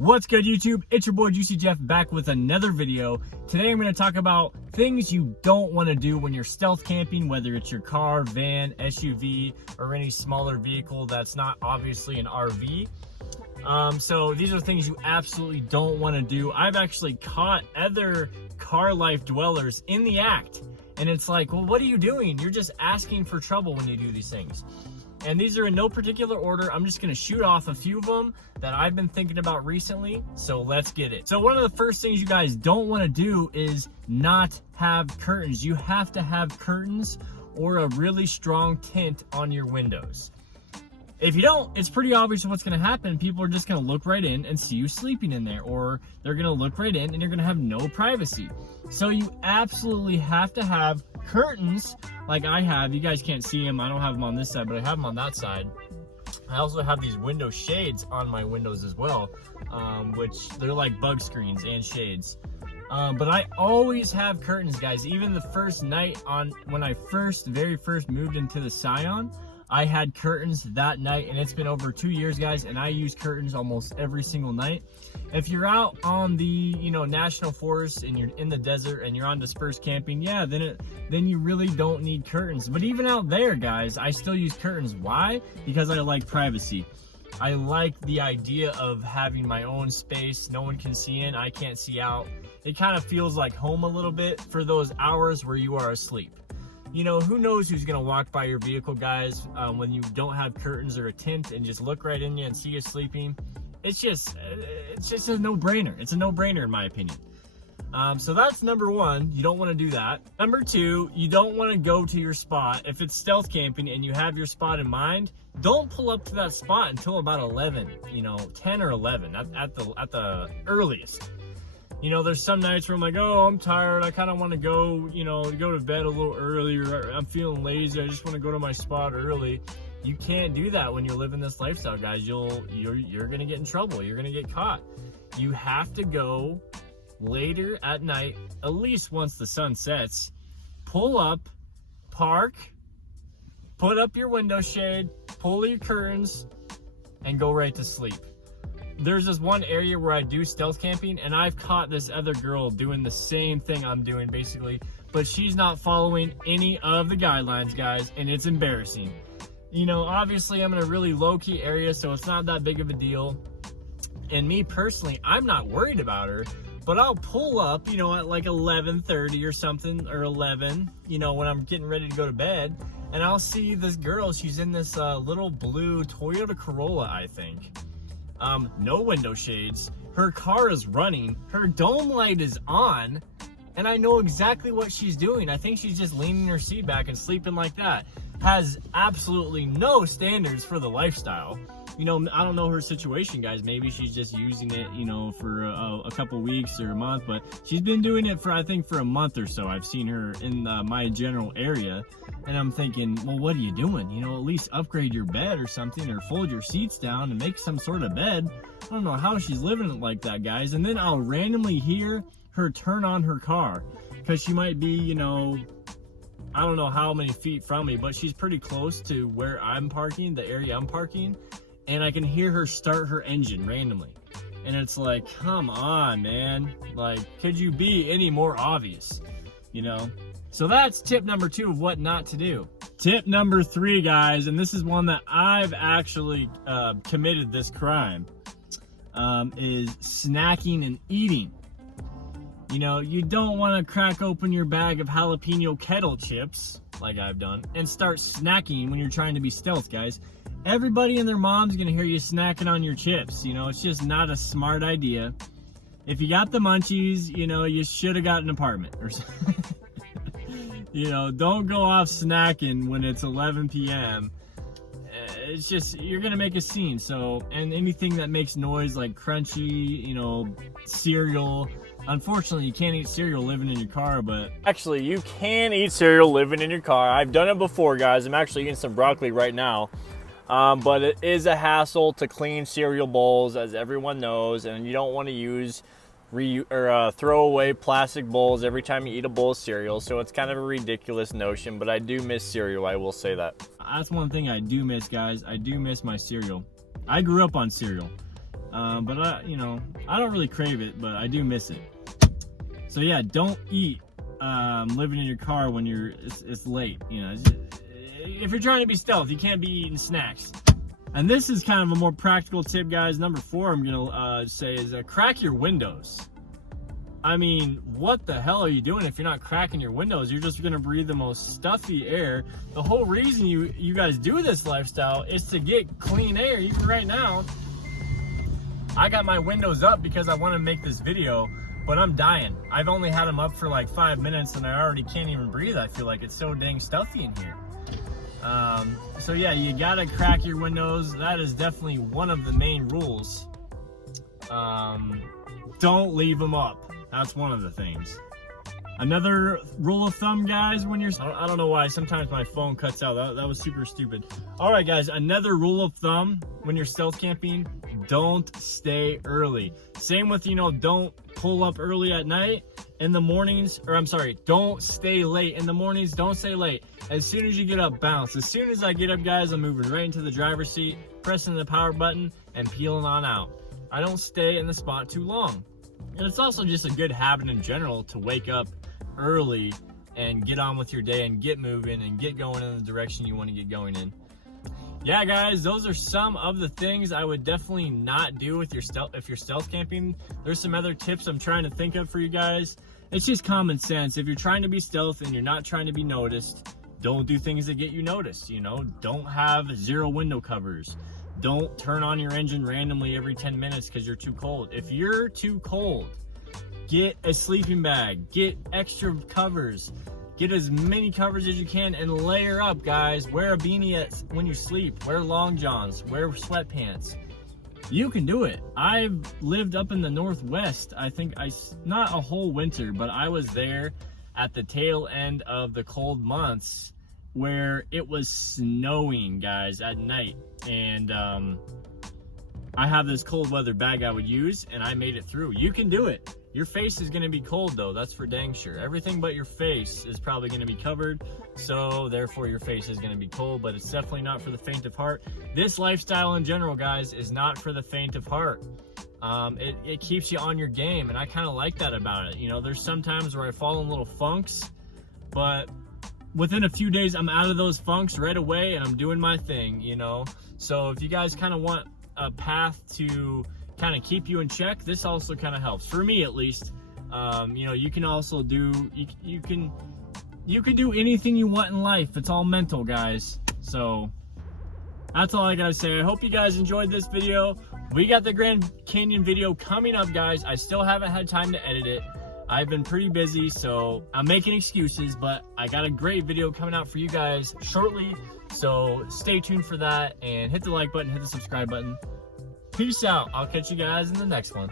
What's good, YouTube? It's your boy Juicy Jeff back with another video. Today I'm going to talk about things you don't want to do when you're stealth camping, whether it's your car, van, SUV, or any smaller vehicle that's not obviously an RV. So these are things you absolutely don't want to do. I've actually caught other car life dwellers in the act, and it's like, well, what are you doing? You're just asking for trouble when you do these things. And these are in no particular order. I'm just gonna shoot off a few of them that I've been thinking about recently, so let's get it. So one of the first things you guys don't wanna do is not have curtains. You have to have curtains or a really strong tint on your windows. If you don't, it's pretty obvious what's gonna happen. People are just gonna look right in and see you sleeping in there, or they're gonna look right in and you're gonna have no privacy. So you absolutely have to have curtains like I have. You guys can't see them. I don't have them on this side, but I have them on that side. I also have these window shades on my windows as well, which they're like bug screens and shades. But I always have curtains, guys. Even the first night when I very first moved into the Scion, I had curtains that night, and it's been over 2 years, guys, and I use curtains almost every single night. If you're out on the national forest and you're in the desert and you're on dispersed camping, yeah, then you really don't need curtains. But even out there, guys, I still use curtains. Why? Because I like privacy. I like the idea of having my own space. No one can see in, I can't see out. It kind of feels like home a little bit for those hours where you are asleep. You know, who knows who's gonna walk by your vehicle, guys, when you don't have curtains or a tint and just look right in you and see you sleeping. It's just a no-brainer. It's a no-brainer in my opinion. So that's number one. You don't want to do that. Number two, you don't want to go to your spot. If it's stealth camping and you have your spot in mind, don't pull up to that spot until about 11, 10 or 11 at the earliest. You know, there's some nights where I'm like, oh, I'm tired. I kind of want to go, go to bed a little earlier. I'm feeling lazy. I just want to go to my spot early. You can't do that when you're living this lifestyle, guys. You're going to get in trouble. You're going to get caught. You have to go later at night, at least once the sun sets. Pull up, park, put up your window shade, pull your curtains, and go right to sleep. There's this one area where I do stealth camping, and I've caught this other girl doing the same thing I'm doing basically, but she's not following any of the guidelines, guys, and it's embarrassing. Obviously I'm in a really low-key area, so it's not that big of a deal. And me personally, I'm not worried about her, but I'll pull up, at like 11:30 or something, or 11, when I'm getting ready to go to bed, and I'll see this girl. She's in this little blue Toyota Corolla, I think. No window shades. Her car is running. Her dome light is on. And I know exactly what she's doing. I think she's just leaning her seat back and sleeping like that. Has absolutely no standards for the lifestyle. I don't know her situation, guys. Maybe she's just using it, for a couple weeks or a month. But she's been doing it for, I think, for a month or so. I've seen her in my general area. And I'm thinking, well, what are you doing? At least upgrade your bed or something, or fold your seats down and make some sort of bed. I don't know how she's living it like that, guys. And then I'll randomly hear her turn on her car, because she might be, I don't know how many feet from me, but she's pretty close to where I'm parking, the area I'm parking. And I can hear her start her engine randomly. And it's like, come on, man. Like, could you be any more obvious? So that's tip number 2 of what not to do. Tip number 3, guys, and this is one that I've actually committed this crime, is snacking and eating. You don't want to crack open your bag of jalapeno kettle chips, like I've done, and start snacking when you're trying to be stealth, guys. Everybody and their mom's going to hear you snacking on your chips. It's just not a smart idea. If you got the munchies, you should have got an apartment or something. Don't go off snacking when it's 11 p.m. It's just, you're going to make a scene. So, and anything that makes noise like crunchy, cereal. Unfortunately, you can't eat cereal living in your car, but... Actually, you can eat cereal living in your car. I've done it before, guys. I'm actually eating some broccoli right now. But it is a hassle to clean cereal bowls, as everyone knows, and you don't want to use throw away plastic bowls every time you eat a bowl of cereal. So it's kind of a ridiculous notion, but I do miss cereal, I will say that. That's one thing I do miss, guys. I do miss my cereal. I grew up on cereal. But I don't really crave it, but I do miss it. So yeah, don't eat living in your car when it's late. You know, if you're trying to be stealth, you can't be eating snacks. And this is kind of a more practical tip, guys. Number 4, I'm gonna say is crack your windows. I mean, what the hell are you doing if you're not cracking your windows? You're just gonna breathe the most stuffy air. The whole reason you guys do this lifestyle is to get clean air. Even right now, I got my windows up because I want to make this video, but I'm dying. I've only had them up for like 5 minutes and I already can't even breathe. I feel like it's so dang stuffy in here. So yeah, you gotta crack your windows. That is definitely one of the main rules. Don't leave them up. That's one of the things. Another rule of thumb, guys, when you're, I don't know why, sometimes my phone cuts out. That was super stupid. All right, guys, another rule of thumb when you're stealth camping, don't stay early. Same with, don't pull up early at night. In the mornings, or I'm sorry, don't stay late. In the mornings, don't stay late. As soon as you get up, bounce. As soon as I get up, guys, I'm moving right into the driver's seat, pressing the power button, and peeling on out. I don't stay in the spot too long. And it's also just a good habit in general to wake up early and get on with your day and get moving and get going in the direction you want to get going in. Yeah, guys, those are some of the things I would definitely not do with if you're stealth camping. There's some other tips I'm trying to think of for you guys. It's just common sense. If you're trying to be stealth and you're not trying to be noticed, don't do things that get you noticed. Don't have 0 window covers. Don't turn on your engine randomly every 10 minutes because you're too cold. If you're too cold, get a sleeping bag, get extra covers, get as many covers as you can and layer up, guys. Wear a beanie when you sleep, wear long johns, wear sweatpants. You can do it. I've lived up in the Northwest. I think not a whole winter, but I was there at the tail end of the cold months where it was snowing, guys, at night. And I have this cold weather bag I would use, and I made it through. You can do it. Your face is going to be cold, though. That's for dang sure. Everything but your face is probably going to be covered, so therefore your face is going to be cold, but it's definitely not for the faint of heart. This lifestyle in general, guys, is not for the faint of heart. It keeps you on your game, and I kind of like that about it. There's some times where I fall in little funks, but within a few days, I'm out of those funks right away, and I'm doing my thing, So if you guys kind of want a path to kind of keep you in check, this also kind of helps, for me at least. You can also do, you can do anything you want in life. It's all mental, guys. So that's all I gotta say. I hope you guys enjoyed this video. We got the Grand Canyon video coming up, guys. I still haven't had time to edit it. I've been pretty busy, so I'm making excuses, but I got a great video coming out for you guys shortly. So stay tuned for that, and hit the like button, hit the subscribe button. Peace out. I'll catch you guys in the next one.